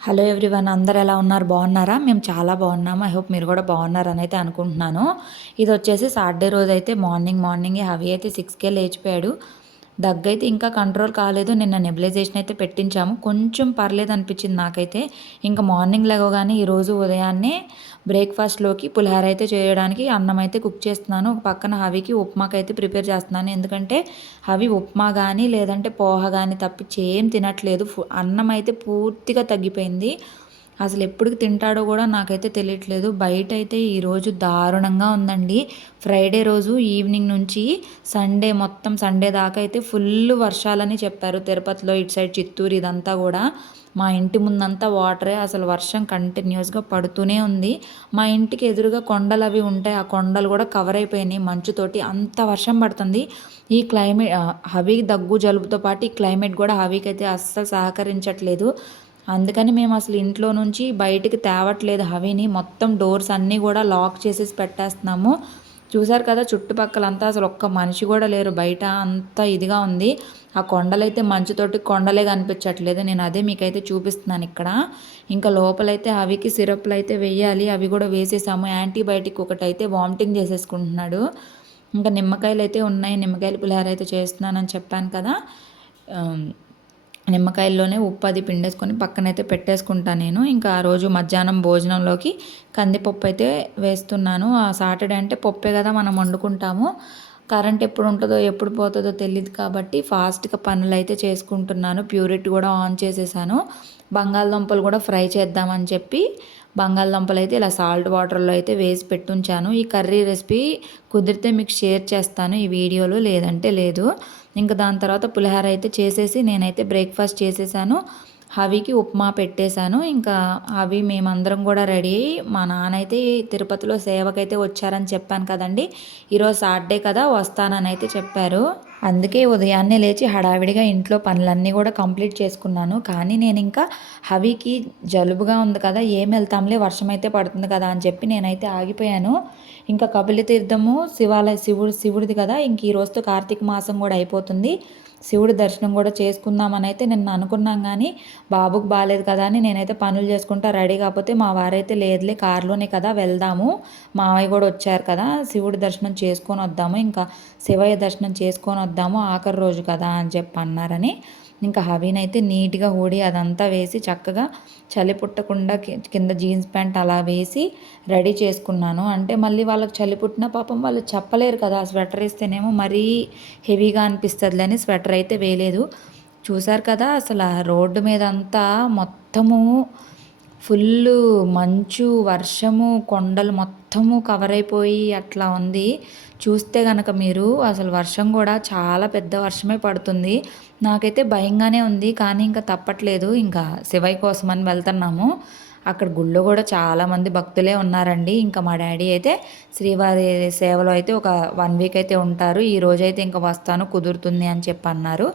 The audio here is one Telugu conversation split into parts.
హలో ఎవ్రీవన్ అందరు ఎలా ఉన్నారు? బాగున్నారా? మేము చాలా బాగున్నాము. ఐ హోప్ మీరు కూడా బాగున్నారని అయితే అనుకుంటున్నాను. ఇది వచ్చేసి సాటర్డే రోజు అయితే మార్నింగ్ మార్నింగ్ హవి అయితే సిక్స్కే లేచిపోయాడు. దగ్గైతే అయితే ఇంకా కంట్రోల్ కాలేదు. నిన్న నెబిలైజేషన్ అయితే పెట్టించాము. కొంచెం పర్లేదు అనిపించింది నాకైతే. ఇంకా మార్నింగ్ లేవగానే ఈరోజు ఉదయాన్నే బ్రేక్ఫాస్ట్లోకి పులిహోర అయితే చేయడానికి అన్నం అయితే కుక్ చేస్తున్నాను. ఒక పక్కన హవికి ఉప్మాకి అయితే ప్రిపేర్ చేస్తున్నాను. ఎందుకంటే హవి ఉప్మా కానీ లేదంటే పోహ కానీ తప్పించి ఏం తినట్లేదు. అన్నం అయితే పూర్తిగా తగ్గిపోయింది. అసలు ఎప్పుడు తింటాడో కూడా నాకైతే తెలియట్లేదు. బయట అయితే ఈరోజు దారుణంగా ఉందండి. ఫ్రైడే రోజు ఈవినింగ్ నుంచి సండే మొత్తం సండే దాకా అయితే ఫుల్ వర్షాలని చెప్పారు. తిరుపతిలో ఇటు సైడ్ చిత్తూరు ఇదంతా కూడా. మా ఇంటి ముందంతా వాటరే. అసలు వర్షం కంటిన్యూస్గా పడుతూనే ఉంది. మా ఇంటికి ఎదురుగా కొండలు అవి ఉంటాయి. ఆ కొండలు కూడా కవర్ అయిపోయినాయి. మంచుతోటి అంత వర్షం పడుతుంది. ఈ క్లైమేట్ హవీ దగ్గు జలుబుతో పాటు ఈ క్లైమేట్ కూడా హవీకి అయితే అస్సలు సహకరించట్లేదు. అందుకని మేము అసలు ఇంట్లో నుంచి బయటికి తేవట్లేదు హవిని. మొత్తం డోర్స్ అన్నీ కూడా లాక్ చేసేసి పెట్టేస్తున్నాము. చూసారు కదా చుట్టుపక్కలంతా అసలు ఒక్క మనిషి కూడా లేరు. బయట అంత ఇదిగా ఉంది. ఆ కొండలైతే మంచుతోటి కొండలే కనిపించట్లేదు. నేను అదే మీకైతే చూపిస్తున్నాను ఇక్కడ. ఇంకా లోపలైతే అవికి సిరప్లు అయితే వేయాలి. అవి కూడా వేసేసాము. యాంటీబయాటిక్ ఒకటి అయితే వామిటింగ్ చేసేసుకుంటున్నాడు. ఇంకా నిమ్మకాయలు అయితే ఉన్నాయి. నిమ్మకాయలు పులిహార అయితే చేస్తున్నానని చెప్పాను కదా. నిమ్మకాయల్లోనే ఉప్పు అది పిండేసుకొని పక్కనైతే పెట్టేసుకుంటాను నేను. ఇంకా ఆ రోజు మధ్యాహ్నం భోజనంలోకి కందిపప్పు అయితే వేస్తున్నాను. ఆ సాటర్డే అంటే పప్పే కదా మనం వండుకుంటాము. కరెంట్ ఎప్పుడు ఉంటుందో ఎప్పుడు పోతుందో తెలియదు కాబట్టి ఫాస్ట్గా పనులు అయితే చేసుకుంటున్నాను. ప్యూరిట్ కూడా ఆన్ చేసేసాను. బంగాళదుంపలు కూడా ఫ్రై చేద్దామని చెప్పి బంగాళదుంపలు అయితే ఇలా సాల్ట్ వాటర్లో అయితే వేసి పెట్టుంచాను. ఈ కర్రీ రెసిపీ కుదిరితే మీకు షేర్ చేస్తాను. ఈ వీడియోలో లేదంటే లేదు. ఇంకా దాని తర్వాత పులిహోర అయితే చేసేసి నేనైతే బ్రేక్ఫాస్ట్ చేసేసాను. హవికి ఉప్మా పెట్టేశాను. ఇంకా అవి మేమందరం కూడా రెడీ అయ్యి మా నాన్న అయితే తిరుపతిలో సేవకైతే వచ్చారని చెప్పాను కదండి. ఈరోజు సాటర్డే కదా వస్తానని అయితే చెప్పారు. అందుకే ఉదయాన్నే లేచి హడావిడిగా ఇంట్లో పనులన్నీ కూడా కంప్లీట్ చేసుకున్నాను. కానీ నేను ఇంకా హవికి జలుబుగా ఉంది కదా ఏం వెళ్తాంలే వర్షం అయితే పడుతుంది కదా అని చెప్పి నేనైతే ఆగిపోయాను. ఇంకా కపిల తీర్థము శివాలయ శివుడు శివుడిది కదా. ఇంక ఈ రోజుతో కార్తీక మాసం కూడా అయిపోతుంది. శివుడి దర్శనం కూడా చేసుకుందామని అయితే నేను అనుకున్నాం కానీ బాబుకు బాగాలేదు కదా అని నేనైతే పనులు చేసుకుంటా రెడీ కాకపోతే మా వారైతే లేదులే కారులోనే కదా వెళ్దాము. మావయ్య కూడా వచ్చారు కదా శివుడి దర్శనం చేసుకొని వద్దాము. ఇంకా శివయ్య దర్శనం చేసుకొని వద్దాము ఆఖరి రోజు కదా అని చెప్పి అన్నారని. ఇంకా హవీనైతే నీట్గా హూడి అదంతా వేసి చక్కగా చలి పుట్టకుండా కింద జీన్స్ ప్యాంట్ అలా వేసి రెడీ చేసుకున్నాను. అంటే మళ్ళీ వాళ్ళకి చలి పుట్టిన పాపం వాళ్ళు చెప్పలేరు కదా స్వెటర్ వేస్తేనేమో మరీ హెవీగా అనిపిస్తుంది అని స్వెటర్ అయితే వేయలేదు. చూసారు కదా అసలు రోడ్డు మీద అంతా మొత్తము ఫుల్ మంచు వర్షము కొండలు మొత్తము కవర్ అయిపోయి అట్లా ఉంది. చూస్తే కనుక మీరు అసలు వర్షం కూడా చాలా పెద్ద వర్షమే పడుతుంది. నాకైతే భయంగానే ఉంది కానీ ఇంకా తప్పట్లేదు. ఇంకా శివయ్య కోసమని వెళ్తున్నాము. అక్కడ గుళ్ళో కూడా చాలామంది భక్తులే ఉన్నారండి. ఇంకా మా డాడీ అయితే శ్రీవారి సేవలో అయితే ఒక వన్ వీక్ అయితే ఉంటారు. ఈ రోజు అయితే ఇంకా వస్తాను కుదురుతుంది అని చెప్పి అన్నారు.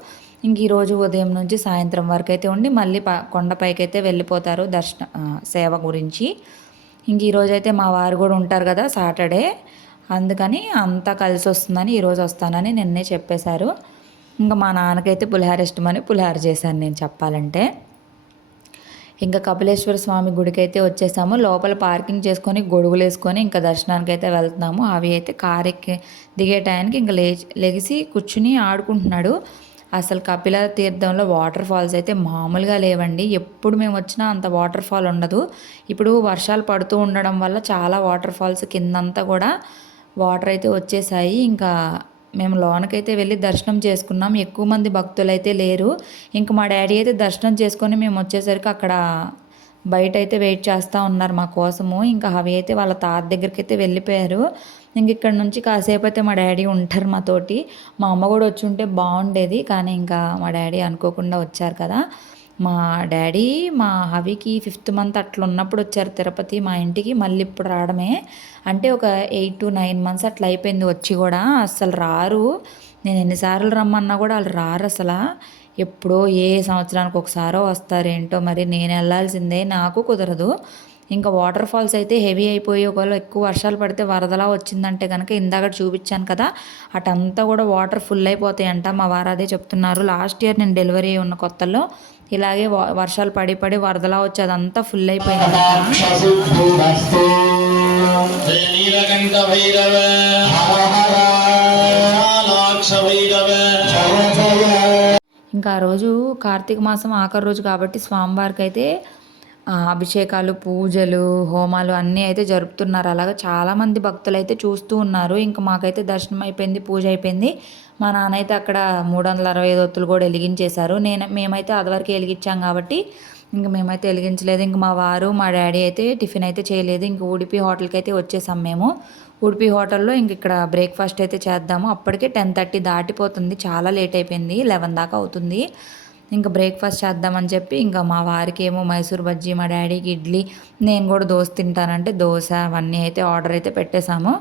ఇంక ఈరోజు ఉదయం నుంచి సాయంత్రం వరకు అయితే ఉండి మళ్ళీ ప కొండపైకి అయితే వెళ్ళిపోతారు దర్శన సేవ గురించి. ఇంక ఈరోజు అయితే మా వారు కూడా ఉంటారు కదా సాటర్డే. అందుకని అంతా కలిసి వస్తుందని ఈరోజు వస్తానని నిన్నే చెప్పేశారు. ఇంకా మా నాన్నకైతే పులిహార ఇష్టమని పులిహార చేశాను నేను చెప్పాలంటే. ఇంకా కపిలేశ్వర స్వామి గుడికి అయితే వచ్చేసాము. లోపల పార్కింగ్ చేసుకొని గొడుగులు వేసుకొని ఇంకా దర్శనానికి అయితే వెళ్తున్నాము. అవి అయితే కార్ ఎక్కి దిగే టైంకి ఇంకా లేచి లెగిసి కూర్చుని ఆడుకుంటున్నాడు. అసలు కపిల తీర్థంలో వాటర్ ఫాల్స్ అయితే మామూలుగా లేవండి. ఎప్పుడు మేము వచ్చినా అంత వాటర్ ఫాల్ ఉండదు. ఇప్పుడు వర్షాలు పడుతూ ఉండడం వల్ల చాలా వాటర్ ఫాల్స్ కిందంతా కూడా వాటర్ అయితే వచ్చేసాయి. ఇంకా మేము లోనకైతే వెళ్ళి దర్శనం చేసుకున్నాం. ఎక్కువ మంది భక్తులు అయితే లేరు. ఇంక మా డాడీ అయితే దర్శనం చేసుకొని మేము వచ్చేసరికి అక్కడ బయట అయితే వెయిట్ చేస్తూ ఉన్నారు మా కోసము. ఇంకా అవి అయితే వాళ్ళ తాత దగ్గరికి అయితే వెళ్ళిపోయారు. ఇంక ఇక్కడ నుంచి కాసేపు అయితే మా డాడీ ఉంటారు మాతోటి. మా అమ్మ కూడా వచ్చి ఉంటే బాగుండేది. కానీ ఇంకా మా డాడీ అనుకోకుండా వచ్చారు కదా. మా డాడీ మా హవికి ఫిఫ్త్ మంత్ అట్లా ఉన్నప్పుడు వచ్చారు తిరుపతి మా ఇంటికి. మళ్ళీ ఇప్పుడు రావడమే. అంటే ఒక ఎయిట్ టు నైన్ మంత్స్ అట్లా అయిపోయింది వచ్చి కూడా. అసలు రారు. నేను ఎన్నిసార్లు రమ్మన్నా కూడా వాళ్ళు రారు అసలు. ఎప్పుడో ఏ సంవత్సరానికి ఒకసారో వస్తారేంటో మరి నేను వెళ్ళాల్సిందే. నాకు కుదరదు. ఇంకా వాటర్ ఫాల్స్ అయితే హెవీ అయిపోయి ఒకవేళ ఎక్కువ వర్షాలు పడితే వరదలా వచ్చిందంటే కనుక ఇందాక చూపించాను కదా అటంతా కూడా వాటర్ ఫుల్ అయిపోతాయంట. మా వారు అదే చెప్తున్నారు. లాస్ట్ ఇయర్ నేను డెలివరీ ఉన్న కొత్తలో ఇలాగే వ- వర్షాలు పడి పడి వరదలా వచ్చి అదంతా ఫుల్ అయిపోయింది. ఇంకా ఆ రోజు కార్తీక మాసం ఆఖరి రోజు కాబట్టి స్వామివారికి అయితే అభిషేకాలు పూజలు హోమాలు అన్నీ అయితే జరుపుతున్నారు. అలాగా చాలామంది భక్తులు అయితే చూస్తూ ఉన్నారు. ఇంకా మాకైతే దర్శనం అయిపోయింది పూజ అయిపోయింది. మా నాన్న అయితే అక్కడ మూడు వందల అరవై ఐదు ఒత్తులు కూడా వెలిగించేశారు. నేను మేమైతే అదివరకు వెలిగించాం కాబట్టి ఇంక మేమైతే వెలిగించలేదు. ఇంక మా వారు మా డాడీ అయితే టిఫిన్ అయితే చేయలేదు. ఇంక ఉడిపి హోటల్కి అయితే వచ్చేసాం మేము. ఉడిపి హోటల్లో ఇంక ఇక్కడ బ్రేక్ఫాస్ట్ అయితే చేద్దాము. అప్పటికే టెన్ థర్టీ దాటిపోతుంది. చాలా లేట్ అయిపోయింది. లెవెన్ దాకా అవుతుంది. ఇంకా బ్రేక్ఫాస్ట్ చేద్దామని చెప్పి ఇంకా మా వారికి ఏమో మైసూర్ బజ్జీ మా డాడీకి ఇడ్లీ నేను కూడా దోశ తింటానంటే దోశ అవన్నీ అయితే ఆర్డర్ అయితే పెట్టేశాము.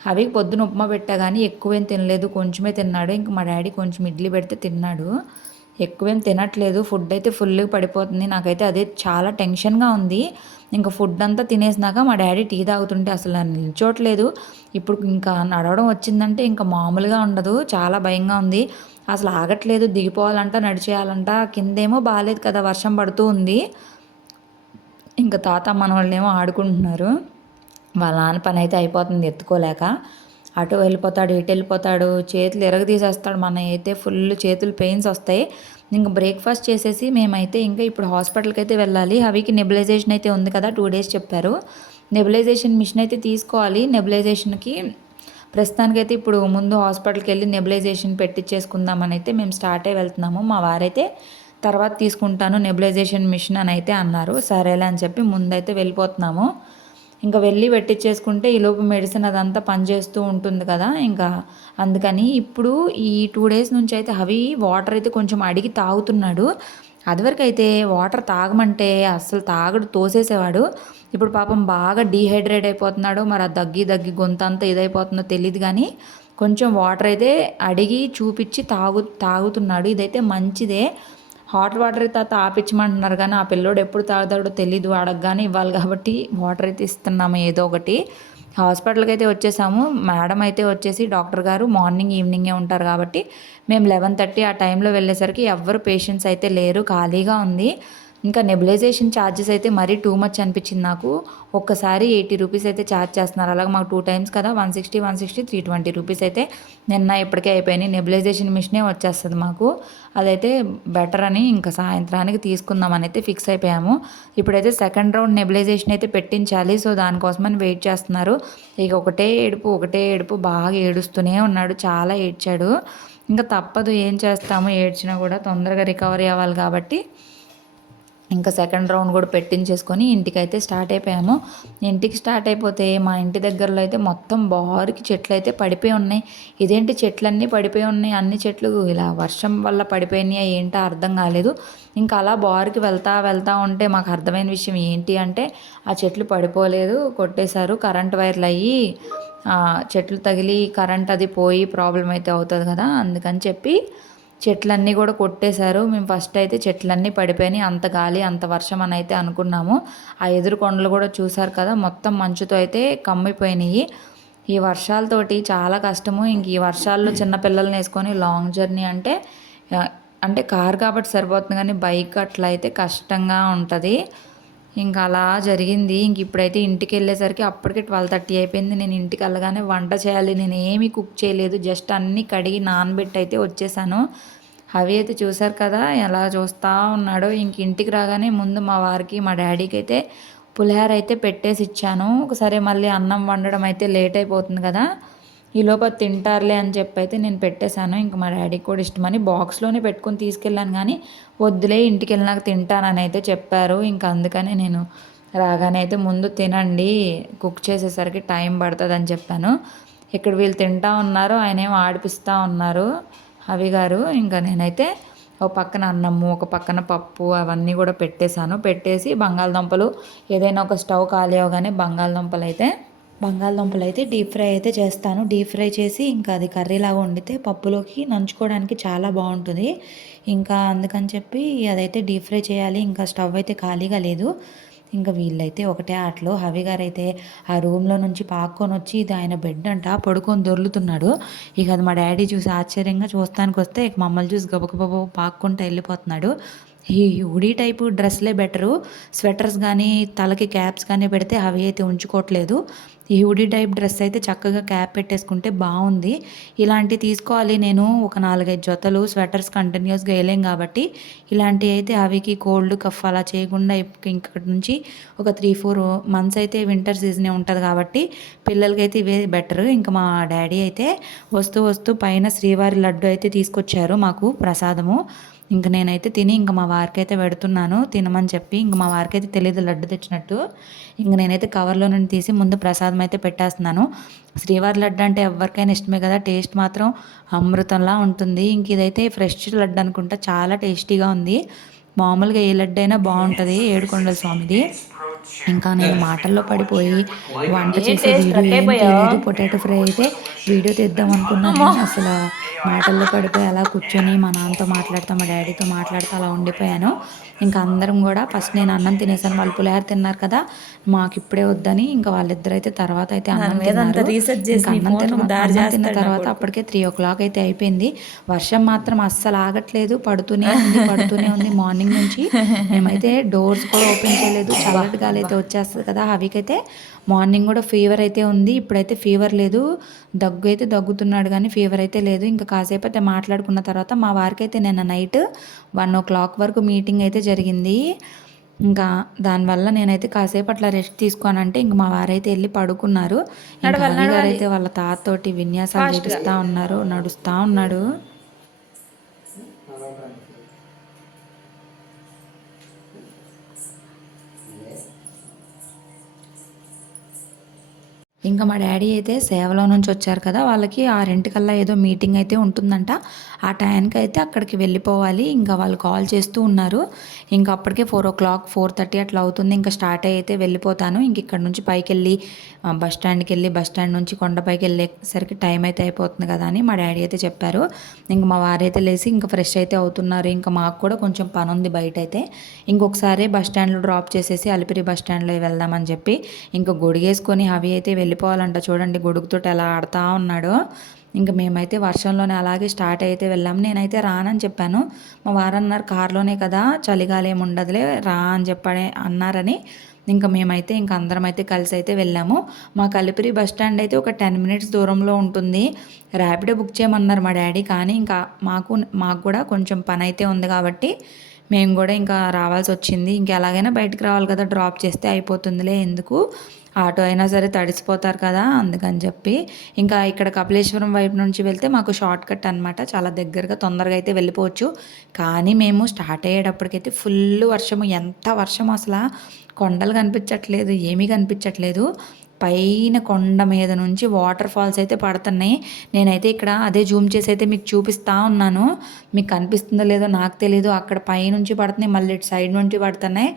అవి పొద్దున ఉప్మా పెట్టా కానీ ఎక్కువేం తినలేదు కొంచెమే తిన్నాడు. ఇంకా మా డాడీ కొంచెం ఇడ్లీ పెడితే తిన్నాడు. ఎక్కువేం తినట్లేదు. ఫుడ్ అయితే ఫుల్గా పడిపోతుంది. నాకైతే అదే చాలా టెన్షన్గా ఉంది. ఇంకా ఫుడ్ అంతా తినేసినాక మా డాడీ టీ తాగుతుంటే అసలు నన్ను నిల్చోట్లేదు. ఇప్పుడు ఇంకా నడవడం వచ్చిందంటే ఇంకా మామూలుగా ఉండదు. చాలా భయంగా ఉంది. అసలు ఆగట్లేదు. దిగిపోవాలంట నడిచేయాలంట. కిందేమో బాగాలేదు కదా వర్షం పడుతూ ఉంది. ఇంకా తాత మన వాళ్ళేమో ఆడుకుంటున్నారు. వాళ్ళ నాన్న పని అయితే అయిపోతుంది ఎత్తుకోలేక. అటు వెళ్ళిపోతాడు ఇటు వెళ్ళిపోతాడు చేతులు ఎరగదీసేస్తాడు. మన అయితే ఫుల్ చేతులు పెయిన్స్ వస్తాయి. ఇంకా బ్రేక్ఫాస్ట్ చేసేసి మేమైతే ఇంకా ఇప్పుడు హాస్పిటల్కి అయితే వెళ్ళాలి. అవికి నెబిలైజేషన్ అయితే ఉంది కదా టూ డేస్ చెప్పారు. నెబులైజేషన్ మిషన్ అయితే తీసుకోవాలి. నెబులైజేషన్కి ప్రస్తుతానికైతే ఇప్పుడు ముందు హాస్పిటల్కి వెళ్ళి నెబులైజేషన్ పెట్టించేసుకుందామని అయితే మేము స్టార్ట్ అయి వెళ్తున్నాము. మా వారైతే తర్వాత తీసుకుంటాను నెబిలైజేషన్ మిషన్ అని అయితే అన్నారు. సరేలే అని చెప్పి ముందైతే వెళ్ళిపోతున్నాము. ఇంకా వెళ్ళి పెట్టించేసుకుంటే ఈలోపు మెడిసిన్ అదంతా పనిచేస్తూ ఉంటుంది కదా. ఇంకా అందుకని ఇప్పుడు ఈ టూ డేస్ నుంచి అయితే అవి వాటర్ అయితే కొంచెం అడిగి తాగుతున్నాడు. అదివరకు అయితే వాటర్ తాగమంటే అస్సలు తాగడు తోసేసేవాడు. ఇప్పుడు పాపం బాగా డీహైడ్రేట్ అయిపోతున్నాడు. మరి ఆ దగ్గి దగ్గి గొంతు అంతా ఇదైపోతుందో తెలియదు కానీ కొంచెం వాటర్ అయితే అడిగి చూపించి తాగు తాగుతున్నాడు. ఇదైతే మంచిదే. హాట్ వాటర్ అయితే తాపించమంటున్నారు ఆపించమంటున్నారు కానీ ఆ పిల్లోడు ఎప్పుడు తాగుతాడో తెలీదు అడగగానే ఇవ్వాలి కాబట్టి వాటర్ అయితే ఇస్తున్నాము ఏదో ఒకటి. హాస్పిటల్కి అయితే వచ్చేసాము. మేడం అయితే వచ్చేసి డాక్టర్ గారు మార్నింగ్ ఈవినింగే ఉంటారు కాబట్టి మేము లెవెన్ థర్టీ ఆ టైంలో వెళ్ళేసరికి ఎవ్వరు పేషెంట్స్ అయితే లేరు ఖాళీగా ఉంది. ఇంకా నెబులైజేషన్ ఛార్జెస్ అయితే మరీ టూ మచ్ అనిపించింది నాకు. ఒక్కసారి ఎయిటీ రూపీస్ అయితే ఛార్జ్ చేస్తున్నారు. అలాగే మాకు టూ టైమ్స్ కదా one sixty one sixty three twenty rupees అయితే నిన్న ఇప్పటికే అయిపోయినాయి. నెబులైజేషన్ మిషనే వచ్చేస్తుంది మాకు. అదైతే బెటర్ అని ఇంకా సాయంత్రానికి తీసుకుందామని అయితే ఫిక్స్ అయిపోయాము. ఇప్పుడైతే సెకండ్ రౌండ్ నెబులైజేషన్ అయితే పెట్టించాలి. సో దానికోసమని వెయిట్ చేస్తున్నారు. ఇక ఒకటే ఏడుపు ఒకటే ఏడుపు బాగా ఏడుస్తూనే ఉన్నాడు. చాలా ఏడ్చాడు. ఇంకా తప్పదు ఏం చేస్తాము? ఏడ్చినా కూడా తొందరగా రికవరీ అవ్వాలి కాబట్టి ఇంకా సెకండ్ రౌండ్ కూడా పెట్టించేసుకొని ఇంటికైతే స్టార్ట్ అయిపోయాము. ఇంటికి స్టార్ట్ అయిపోతే మా ఇంటి దగ్గరలో అయితే మొత్తం బారికి చెట్లు అయితే పడిపోయి ఉన్నాయి. ఇదేంటి చెట్లన్నీ పడిపోయి ఉన్నాయి? అన్ని చెట్లు ఇలా వర్షం వల్ల పడిపోయినాయి ఏంటో అర్థం కాలేదు. ఇంకా అలా బార్కి వెళ్తా వెళ్తా ఉంటే మాకు అర్థమైన విషయం ఏంటి అంటే ఆ చెట్లు పడిపోలేదు కొట్టేశారు కరెంట్ వైర్లు అయ్యి చెట్లు తగిలి కరెంట్ అది పోయి ప్రాబ్లం అయితే అవుతుంది కదా అందుకని చెప్పి చెట్లన్నీ కూడా కొట్టేశారు. మేము ఫస్ట్ అయితే చెట్లన్నీ పడిపోయినాయి. అంత గాలి అంత వర్షం అని అయితే అనుకున్నాము. ఆ ఎదురు కొండలు కూడా చూసారు కదా మొత్తం మంచుతో అయితే కమ్మిపోయినాయి. ఈ వర్షాలతోటి చాలా కష్టము. ఇంక ఈ వర్షాల్లో చిన్నపిల్లల్ని వేసుకొని లాంగ్ జర్నీ అంటే అంటే కార్ కాబట్టి సరిపోతుంది కానీ బైక్ అట్లా అయితే కష్టంగా ఉంటుంది. ఇంకా అలా జరిగింది. ఇంక ఇప్పుడైతే ఇంటికి వెళ్ళేసరికి అప్పటికే ట్వెల్వ్ థర్టీ అయిపోయింది. నేను ఇంటికి వెళ్ళగానే వంట చేయాలి. నేను ఏమీ కుక్ చేయలేదు. జస్ట్ అన్నీ కడిగి నానబెట్టి అయితే వచ్చేసాను. అవి అయితే చూశారు కదా ఎలా చూస్తూ ఉన్నాడో. ఇంక ఇంటికి రాగానే ముందు మా వారికి మా డాడీకి అయితే పులిహోర అయితే పెట్టేసి ఇచ్చాను. ఒకసారి మళ్ళీ అన్నం వండడం అయితే లేట్ అయిపోతుంది కదా. ఈ తింటారులే అని చెప్పి అయితే నేను పెట్టేశాను. ఇంకా మా డాడీకి కూడా ఇష్టమని బాక్స్లోనే పెట్టుకొని తీసుకెళ్ళాను కానీ వద్దులే ఇంటికి వెళ్ళినాక తింటానని అయితే చెప్పారు. ఇంకా అందుకనే నేను రాగానే అయితే ముందు తినండి కుక్ చేసేసరికి టైం పడుతుంది అని చెప్పాను. ఇక్కడ వీళ్ళు తింటా ఉన్నారు ఆయన ఏమో ఆడిపిస్తూ ఉన్నారు అవి గారు. ఇంకా నేనైతే ఒక పక్కన అన్నము ఒక పక్కన పప్పు అవన్నీ కూడా పెట్టేశాను. పెట్టేసి బంగాళదుంపలు ఏదైనా ఒక స్టవ్ ఖాళీ అవగానే బంగాళదుంపలు అయితే బంగాళదుంపలు అయితే డీప్ ఫ్రై అయితే చేస్తాను. డీప్ ఫ్రై చేసి ఇంకా అది కర్రీలాగా వండితే పప్పులోకి నంచుకోవడానికి చాలా బాగుంటుంది. ఇంకా అందుకని చెప్పి అదైతే డీప్ ఫ్రై చేయాలి. ఇంకా స్టవ్ అయితే ఖాళీగా లేదు. ఇంకా వీళ్ళైతే ఒకటే ఆటలో. హవి గారు అయితే ఆ రూమ్లో నుంచి పాక్కొని వచ్చి ఇది ఆయన బెడ్ అంట పడుకొని దొర్లుతున్నాడు. ఇక అది మా డాడీ చూసి ఆశ్చర్యంగా చూస్తానికి వస్తే ఇక మమ్మల్ని చూసి గబగబా పాక్కుంటూ వెళ్ళిపోతున్నాడు. ఈ హుడీ టైపు డ్రెస్లే బెటరు. స్వెటర్స్ కానీ తలకి క్యాప్స్ కానీ పెడితే అవి అయితే ఉంచుకోవట్లేదు. ఈ హుడీ టైప్ డ్రెస్ అయితే చక్కగా క్యాప్ పెట్టేసుకుంటే బాగుంది. ఇలాంటివి తీసుకోవాలి నేను. ఒక నాలుగైదు జతలు స్వెటర్స్ కంటిన్యూస్గా వేయలేం కాబట్టి ఇలాంటివి అయితే అవికి కోల్డ్ కఫ్ అలా చేయకుండా ఇంకటి నుంచి ఒక త్రీ ఫోర్ మంత్స్ అయితే వింటర్ సీజనే ఉంటుంది కాబట్టి పిల్లలకి అయితే ఇవే బెటర్. ఇంకా మా డాడీ అయితే వస్తూ వస్తూ పైన శ్రీవారి లడ్డు అయితే తీసుకొచ్చారు మాకు ప్రసాదము. ఇంక నేనైతే తిని ఇంక మా వారికి అయితే పెడుతున్నాను తినమని చెప్పి ఇంక మా వారికి అయితే తెలియదు లడ్డు తెచ్చినట్టు. ఇంక నేనైతే కవర్లో నుండి తీసి ముందు ప్రసాదం అయితే పెట్టేస్తున్నాను. శ్రీవారి లడ్డు అంటే ఎవరికైనా ఇష్టమే కదా టేస్ట్ మాత్రం అమృతంలా ఉంటుంది. ఇంక ఇదైతే ఫ్రెష్ లడ్డు అనుకుంటా చాలా టేస్టీగా ఉంది. మామూలుగా ఏ లడ్డు అయినా బాగుంటుంది ఏడుకొండల స్వామిది. ఇంకా నేను మాటల్లో పడిపోయి వంట చేసే వీడియో పొటాటో ఫ్రై అయితే వీడియో తీద్దాం అనుకున్నాను. కానీ అసలు మాటల్లో పడిపోయి అలా కూర్చొని మా నాన్నతో మాట్లాడుతూ మా డాడీతో మాట్లాడుతూ అలా ఉండిపోయాను. ఇంకా అందరం కూడా ఫస్ట్ నేను అన్నం తినేసాను. వాళ్ళు పులిహార తిన్నారు కదా మాకు ఇప్పుడే వద్దని ఇంకా వాళ్ళిద్దరు అయితే తర్వాత అయితే అన్నం తిన్నారు. ఇంకా అన్నం తిన్న- తర్వాత అప్పటికే త్రీ ఓ క్లాక్ అయితే అయిపోయింది. వర్షం మాత్రం అస్సలు ఆగట్లేదు పడుతూనే ఉంది పడుతూనే ఉంది. మార్నింగ్ నుంచి మేమైతే డోర్స్ కూడా ఓపెన్ చేయలేదు చల్లటి గాలి అయితే వచ్చేస్తుంది కదా హవికైతే మార్నింగ్ కూడా ఫీవర్ అయితే ఉంది ఇప్పుడైతే ఫీవర్ లేదు. దగ్గు అయితే దగ్గుతున్నాడు కానీ ఫీవర్ అయితే లేదు. ఇంకా కాసేపు అయితే మాట్లాడుకున్న తర్వాత మా వారికి అయితే నిన్న నైట్ వన్ ఓ క్లాక్ వరకు మీటింగ్ అయితే జరిగింది. ఇంకా దానివల్ల నేనైతే కాసేపు అట్లా రెస్ట్ తీసుకోనంటే ఇంక మా వారైతే వెళ్ళి పడుకున్నారు. ఇంకా గారు అయితే వాళ్ళ తాతతోటి విన్యాసాలు చేపిస్తా ఉన్నారు నడుస్తా ఉన్నాడు. ఇంకా మా డాడీ అయితే సేవలో నుంచి వచ్చారు కదా వాళ్ళకి ఆరింటికల్లా ఏదో మీటింగ్ అయితే ఉంటుందంట. ఆ టైంకి అయితే అక్కడికి వెళ్ళిపోవాలి. ఇంకా వాళ్ళు కాల్ చేస్తూ ఉన్నారు. ఇంకా అప్పటికే four o'clock four thirty అట్లా అవుతుంది. ఇంకా స్టార్ట్ అయితే వెళ్ళిపోతాను. ఇంక ఇక్కడ నుంచి పైకి వెళ్ళి బస్ స్టాండ్కి వెళ్ళి బస్ స్టాండ్ నుంచి కొండపైకి వెళ్ళేసరికి టైం అయితే అయిపోతుంది కదా అని మా డాడీ అయితే చెప్పారు. ఇంక మా వారైతే లేచి ఇంకా ఫ్రెష్ అయితే అవుతున్నారు. ఇంకా మాకు కూడా కొంచెం పని ఉంది బయట అయితే ఇంకొకసారి బస్ స్టాండ్లో డ్రాప్ చేసేసి అలిపిరి బస్ స్టాండ్లో వెళ్దామని చెప్పి ఇంకా గొడిగేసుకొని అవి అయితే వెళ్ళి వెళ్ళిపోవాలంట చూడండి గొడుగుతో ఎలా ఆడుతూ ఉన్నాడో. ఇంకా మేమైతే వర్షంలోనే అలాగే స్టార్ట్ అయితే వెళ్ళాం. నేనైతే రానని చెప్పాను. మా వారన్నారు కార్లోనే కదా చలిగాలి ఏమి ఉండదులే రా అని చెప్పాడే అన్నారని. ఇంకా మేమైతే ఇంకా అందరం అయితే కలిసి అయితే వెళ్ళాము. మా కలిపిరి బస్ స్టాండ్ అయితే ఒక టెన్ మినిట్స్ దూరంలో ఉంటుంది. ర్యాపిడో బుక్ చేయమన్నారు మా డాడీ. కానీ ఇంకా మాకు మాకు కూడా కొంచెం పని అయితే ఉంది కాబట్టి మేము కూడా ఇంకా రావాల్సి వచ్చింది. ఇంకా ఎలాగైనా బయటకు రావాలి కదా డ్రాప్ చేస్తే అయిపోతుందిలే ఎందుకు? ఆటో అయినా సరే తడిసిపోతారు కదా అందుకని చెప్పి. ఇంకా ఇక్కడ కపిలేశ్వరం వైపు నుంచి వెళ్తే మాకు షార్ట్ కట్ అనమాట చాలా దగ్గరగా తొందరగా అయితే వెళ్ళిపోవచ్చు. కానీ మేము స్టార్ట్ అయ్యేటప్పటికైతే ఫుల్ వర్షము. ఎంత వర్షం అసలు? కొండలు కనిపించట్లేదు ఏమీ కనిపించట్లేదు. పైన కొండ మీద నుంచి వాటర్ ఫాల్స్ అయితే పడుతున్నాయి. నేనైతే ఇక్కడ అదే జూమ్ చేసి అయితే మీకు చూపిస్తా ఉన్నాను. మీకు కనిపిస్తుందో లేదో నాకు తెలీదు. అక్కడ పైనుంచి పడుతున్నాయి మళ్ళీ ఇటు సైడ్ నుంచి పడుతున్నాయి.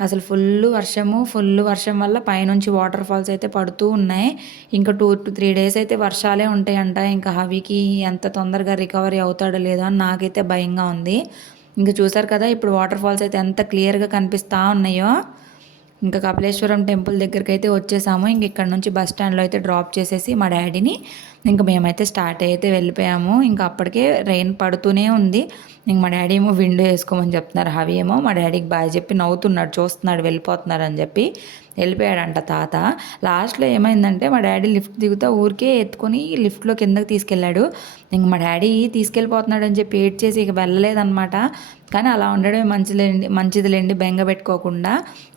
అసలు ఫుల్ వర్షము ఫుల్ వర్షం వల్ల పైనుంచి వాటర్ ఫాల్స్ అయితే పడుతూ ఉన్నాయి. ఇంకా టూ టు త్రీ డేస్ అయితే వర్షాలే ఉంటాయంట. ఇంకా హవికి ఎంత తొందరగా రికవరీ అవుతాడో లేదో అని నాకైతే భయంగా ఉంది. ఇంకా చూసారు కదా ఇప్పుడు వాటర్ ఫాల్స్ అయితే ఎంత క్లియర్గా కనిపిస్తూ ఉన్నాయో. ఇంకా కపిలేశ్వరం టెంపుల్ దగ్గరికి అయితే వచ్చేసాము. ఇంక ఇక్కడ నుంచి బస్ స్టాండ్లో అయితే డ్రాప్ చేసేసి మా డాడీని ఇంకా మేమైతే స్టార్ట్ అయితే వెళ్ళిపోయాము. ఇంకా అప్పటికే రెయిన్ పడుతూనే ఉంది. ఇంక మా డాడీ ఏమో విండో వేసుకోమని చెప్తున్నారు. హవి ఏమో మా డాడీకి బాయ్ చెప్పి నవ్వుతున్నాడు చూస్తున్నాడు వెళ్ళిపోతున్నాడు అని చెప్పి వెళ్ళిపోయాడంట తాత. లాస్ట్లో ఏమైందంటే మా డాడీ లిఫ్ట్ దిగుతా ఊరికే ఎత్తుకొని లిఫ్ట్లో కిందకి తీసుకెళ్ళాడు. ఇంక మా డాడీ తీసుకెళ్ళిపోతున్నాడు అని చెప్పి ఏడ్ చేసి ఇక వెళ్ళలేదన్నమాట. కానీ అలా ఉండడమే మంచిలేండి మంచిదిలేండి బెంగ పెట్టుకోకుండా.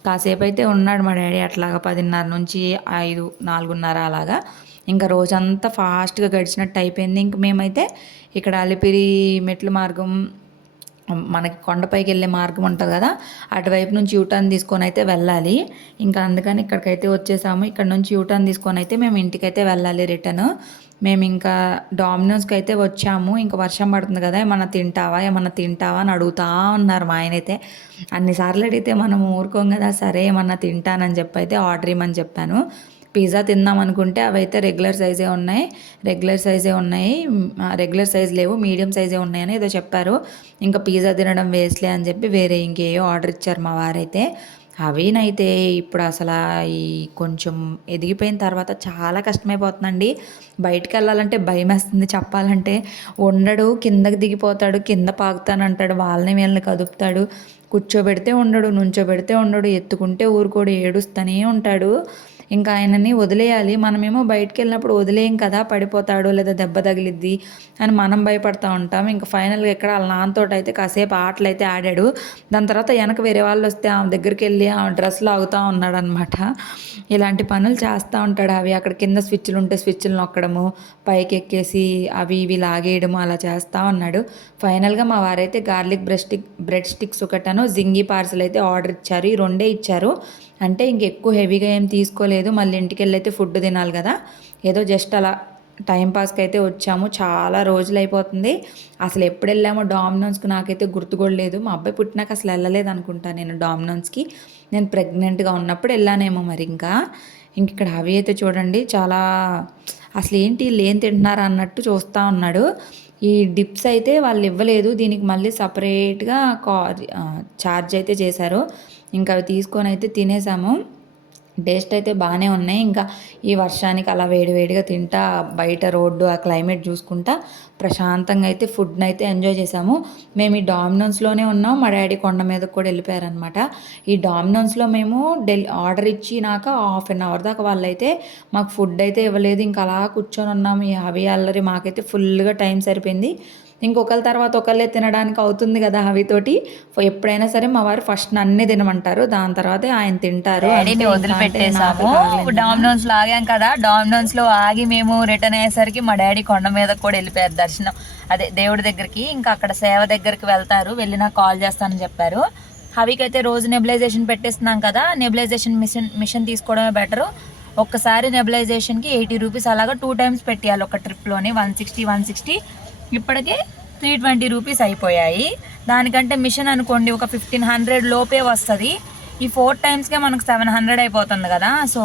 కాసేపు అయితే ఉన్నాడు మా డాడీ అట్లాగా పదిన్నర నుంచి ఐదు నాలుగున్నర అలాగా. ఇంకా రోజంతా ఫాస్ట్గా గడిచినట్టు అయిపోయింది. ఇంక మేమైతే ఇక్కడ అలిపిరి మెట్ల మార్గం మనకి కొండపైకి వెళ్ళే మార్గం ఉంటుంది కదా అటువైపు నుంచి యూటర్న్ తీసుకొని అయితే వెళ్ళాలి. ఇంకా అందుకని ఇక్కడికైతే వచ్చేసాము. ఇక్కడ నుంచి యూటర్న్ తీసుకొని అయితే మేము ఇంటికైతే వెళ్ళాలి రిటర్న్. మేము ఇంకా డామినోస్కి అయితే వచ్చాము. ఇంకా వర్షం పడుతుంది కదా ఏమన్నా తింటావా ఏమన్నా తింటావా అని అడుగుతా ఉన్నారు మా ఆయన అయితే. అన్నిసార్లు అడిగితే మనం ఊరుకోం కదా సరే ఏమన్నా తింటానని చెప్పి అయితే ఆర్డర్ ఇమ్మని చెప్పాను. పిజ్జా తిందాం అనుకుంటే అవైతే రెగ్యులర్ సైజే ఉన్నాయి. రెగ్యులర్ సైజే ఉన్నాయి. రెగ్యులర్ సైజ్ లేవు. మీడియం సైజే ఉన్నాయని ఏదో చెప్పారు. ఇంకా పిజ్జా తినడం వేస్ట్లే అని చెప్పి వేరే ఇంకేయో ఆర్డర్ ఇచ్చారు మా వారైతే. అవినైతే ఇప్పుడు అసలు ఈ కొంచెం ఎదిగిపోయిన తర్వాత చాలా కష్టమైపోతుందండి. బయటికి వెళ్ళాలంటే భయం వేస్తుంది చెప్పాలంటే. ఉండడు కిందకి దిగిపోతాడు కింద పాకుతానంటాడు వాళ్ళని వీళ్ళని కదుపుతాడు. కూర్చోబెడితే ఉండడు నుంచోబెడితే ఉండడు ఎత్తుకుంటే ఊరుకోడు ఏడుస్తూనే ఉంటాడు. ఇంకా ఆయనని వదిలేయాలి. మనమేమో బయటకు వెళ్ళినప్పుడు వదిలేయం కదా పడిపోతాడు లేదా దెబ్బ తగిలిద్ది అని మనం భయపడతా ఉంటాం. ఇంకా ఫైనల్గా ఎక్కడ వాళ్ళ నాన్నతో అయితే కాసేపు ఆటలు అయితే ఆడాడు. దాని తర్వాత వెనక వేరే వాళ్ళు వస్తే ఆమె దగ్గరికి వెళ్ళి ఆమె డ్రెస్ లాగుతూ ఉన్నాడు అనమాట ఇలాంటి పనులు చేస్తూ ఉంటాడు అవి. అక్కడ కింద స్విచ్లు ఉంటే స్విచ్లు నొక్కడము పైకి ఎక్కేసి అవి ఇవి లాగేయడము అలా చేస్తూ ఉన్నాడు. ఫైనల్గా మా వారైతే garlic bread stick bread sticks ఒకటను జింగి పార్సల్ అయితే ఆర్డర్ ఇచ్చారు. ఈ రెండే ఇచ్చారు. అంటే ఇంక ఎక్కువ హెవీగా ఏం తీసుకోలేదు. మళ్ళీ ఇంటికి వెళ్ళైతే అయితే ఫుడ్ తినాలి కదా. ఏదో జస్ట్ అలా టైంపాస్కి అయితే వచ్చాము. చాలా రోజులు అయిపోతుంది అసలు ఎప్పుడు వెళ్ళామో డామినోన్స్కి నాకైతే గుర్తుకోలేదు మా అబ్బాయి పుట్టినాక అసలు వెళ్ళలేదు అనుకుంటా నేను డామినోన్స్కి. నేను ప్రెగ్నెంట్గా ఉన్నప్పుడు వెళ్ళానేమో మరి ఇంకా. ఇంక ఇక్కడ అవి అయితే చూడండి. చాలా అసలు ఏంటి లేని తింటున్నారా అన్నట్టు చూస్తూ ఉన్నాడు. ఈ డిప్స్ అయితే వాళ్ళు ఇవ్వలేదు. దీనికి మళ్ళీ సపరేట్గా కా ఛార్జ్ అయితే చేశారు. ఇంకా అవి తీసుకొని అయితే తినేసాము. టేస్ట్ అయితే బాగానే ఉన్నాయి. ఇంకా ఈ వర్షానికి అలా వేడివేడిగా తింటా బయట రోడ్డు ఆ క్లైమేట్ చూసుకుంటా ప్రశాంతంగా అయితే ఫుడ్ని అయితే ఎంజాయ్ చేసాము మేము ఈ డామినోన్స్లోనే ఉన్నాం. మా డాడీ కొండ మీదకి కూడా వెళ్ళిపోయారనమాట ఈ డామినోన్స్లో మేము డెల్ ఆర్డర్ ఇచ్చినాక హాఫ్ అన్ అవర్ దాకా వాళ్ళైతే మాకు ఫుడ్ అయితే ఇవ్వలేదు. ఇంకా అలా కూర్చొని ఉన్నాము ఈ హవి అల్లరి మాకైతే ఫుల్గా టైం సరిపోయింది. ఇంకొకరి తర్వాత ఒకళ్ళే తినడానికి అవుతుంది కదా హవితోటి ఎప్పుడైనా సరే మా వారు ఫస్ట్ నన్నే తినమంటారు. దాని తర్వాతే ఆయన తింటారు. వదిలిపెట్టేసాము. డామినోన్స్లో ఆగాం కదా. డామినోన్స్లో ఆగి మేము రిటర్న్ అయ్యేసరికి మా డాడీ కొండ మీద కూడా వెళ్ళిపోయారు దర్శనం. అదే దేవుడి దగ్గరికి ఇంకా అక్కడ సేవ దగ్గరికి వెళ్తారు వెళ్ళినా కాల్ చేస్తానని చెప్పారు. హవికైతే రోజు నెబిలైజేషన్ పెట్టేస్తున్నాం కదా నెబిలైజేషన్ మిషన్ మిషన్ తీసుకోవడమే బెటర్ ఒక్కసారి నెబిలైజేషన్కి ఎయిటీ రూపీస్ అలాగా టూ టైమ్స్ పెట్టేయాలి ఒక ట్రిప్లోనే వన్ సిక్స్టీ వన్ సిక్స్టీ ఇప్పటికే త్రీ ట్వంటీ రూపీస్ అయిపోయాయి. దానికంటే మిషన్ అనుకోండి ఒక ఫిఫ్టీన్ హండ్రెడ్ లోపే వస్తుంది. ఈ ఫోర్ టైమ్స్కే మనకు సెవెన్ హండ్రెడ్ అయిపోతుంది కదా సో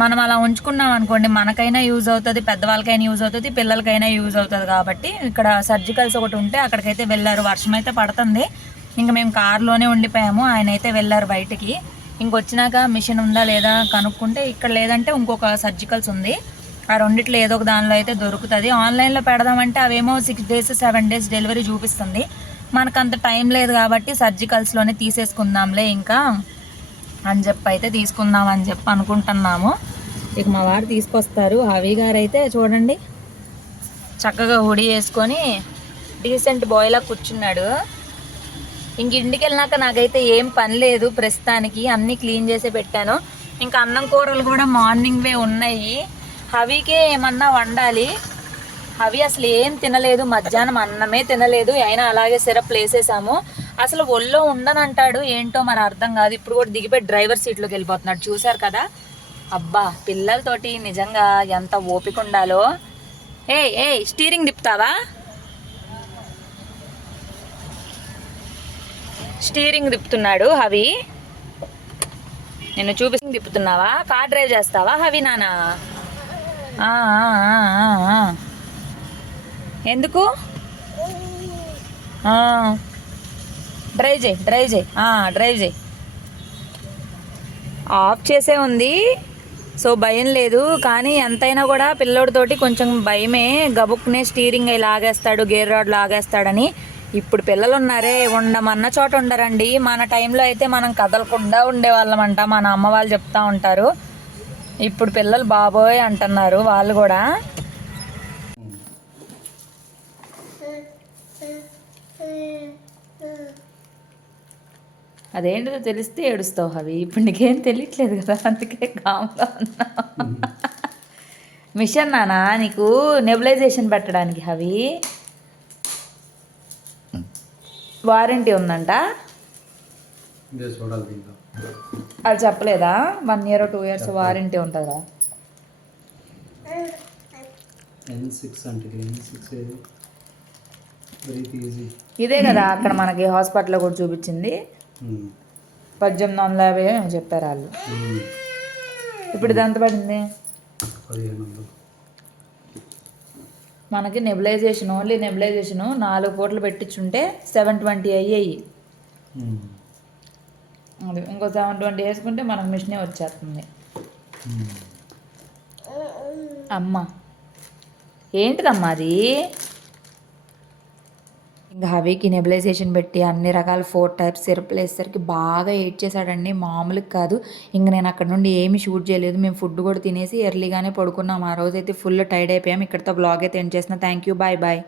మనం అలా ఉంచుకున్నాం అనుకోండి మనకైనా యూజ్ అవుతుంది పెద్దవాళ్ళకైనా యూజ్ అవుతుంది పిల్లలకైనా యూజ్ అవుతుంది కాబట్టి ఇక్కడ సర్జికల్స్ ఒకటి ఉంటే అక్కడికైతే వెళ్ళారు. వర్షం అయితే పడుతుంది. ఇంకా మేము కారులోనే ఉండిపోయాము. ఆయన అయితే వెళ్ళారు బయటికి. ఇంకొచ్చినాక మిషన్ ఉందా లేదా కనుక్కుంటే ఇక్కడ లేదంటే ఇంకొక సర్జికల్స్ ఉంది. ఆ రెండిట్లో ఏదో ఒక దానిలో అయితే దొరుకుతుంది. ఆన్లైన్లో పెడదామంటే అవేమో six days seven days delivery చూపిస్తుంది. మనకు అంత టైం లేదు కాబట్టి సర్జికల్స్లోనే తీసేసుకుందాంలే ఇంకా. అని చెప్పి అయితే తీసుకుందాం అని చెప్పి అనుకుంటున్నాము. ఇక మా వారు తీసుకొస్తారు. హవి గారు అయితే చూడండి చక్కగా హుడి వేసుకొని డీసెంట్ బాయ్లా కూర్చున్నాడు. ఇంక ఇంటికి వెళ్ళినాక నాకైతే ఏం పని లేదు ప్రస్తుతానికి అన్నీ క్లీన్ చేసే పెట్టాను. ఇంకా అన్నం కూరలు కూడా మార్నింగ్వే ఉన్నాయి. హవికే ఏమన్నా వండాలి. హవి అసలు ఏం తినలేదు మధ్యాహ్నం అన్నమే తినలేదు. అయినా అలాగే సిరప్ వేసేసాము. అసలు ఒళ్ళో ఉండనంటాడు ఏంటో మరి అర్థం కాదు. ఇప్పుడు కూడా దిగిపోయి డ్రైవర్ సీట్లోకి వెళ్ళిపోతున్నాడు. చూశారు కదా? అబ్బా పిల్లలతోటి నిజంగా ఎంత ఓపిక ఉండాలో. ఏ ఏ స్టీరింగ్ తిప్పుతావా? స్టీరింగ్ తిప్పుతున్నాడు హవి. నేను చూపిస్తు తిప్పుతున్నావా? కార్ డ్రైవ్ చేస్తావా హవి నానా? ఆ, ఎందుకు? ఆ, డ్రైవ్ చేయి డ్రైవ్ చేయి. డ్రైవ్ చేయి. ఆఫ్ చేసే ఉంది. సో భయం లేదు. కానీ ఎంతైనా కూడా పిల్లోడితోటి కొంచెం భయమే. గబుక్కునే స్టీరింగ్ అయి లాగేస్తాడు గేర్ రాడ్ లాగేస్తాడని. ఇప్పుడు పిల్లలు ఉన్నారే ఉండమన్న చోట ఉండరండి. మన టైంలో అయితే మనం కదలకుండా ఉండేవాళ్ళమంట. మన అమ్మ వాళ్ళు చెప్తా ఉంటారు. ఇప్పుడు పిల్లలు బాబోయ్ అంటున్నారు వాళ్ళు కూడా. అదేంటిదో తెలిస్తే ఏడుస్తావు అవి ఇప్పుడు నీకేం తెలియట్లేదు కదా అందుకే కామ్గా ఉన్నా. మిషన్ నానా నీకు నెబులైజేషన్ పెట్టడానికి అవి వారంటీ ఉందంట. అది చెప్పలేదా? One year two years warranty ఉంటుందా? ఇదే కదా అక్కడ మనకి హాస్పిటల్లో కూడా చూపించింది. పద్దెనిమిది వందల యాభై ఏమో చెప్పారు వాళ్ళు. ఇప్పుడు ఇది ఎంత పడింది? మనకి నెబులైజేషన్ ఓన్లీ నెబులైజేషన్ నాలుగు పూటలు పెట్టించుంటే సెవెన్ ట్వంటీ అయ్యాయి. అది ఇంకో సెవెన్ ట్వంటీ వేసుకుంటే మనకు మిషనే వచ్చేస్తుంది. అమ్మ. ఏంటిదమ్మా అది? ఇంకా హవీకి నెబిలైజేషన్ పెట్టి అన్ని రకాల ఫోర్ టైప్స్ సిరప్లు వేసేసరికి బాగా ఏడ్ చేశాడండి. మామూలుగా కాదు. ఇంక నేను అక్కడ నుండి ఏమి షూట్ చేయలేదు. మేము ఫుడ్ కూడా తినేసి ఎర్లీగానే పడుకున్నాం. ఆ రోజు అయితే ఫుల్ టైడ్ అయిపోయాం. ఇక్కడితో బ్లాగ్ అయితే ఎండ్ చేసిన థ్యాంక్ యూ బాయ్ బాయ్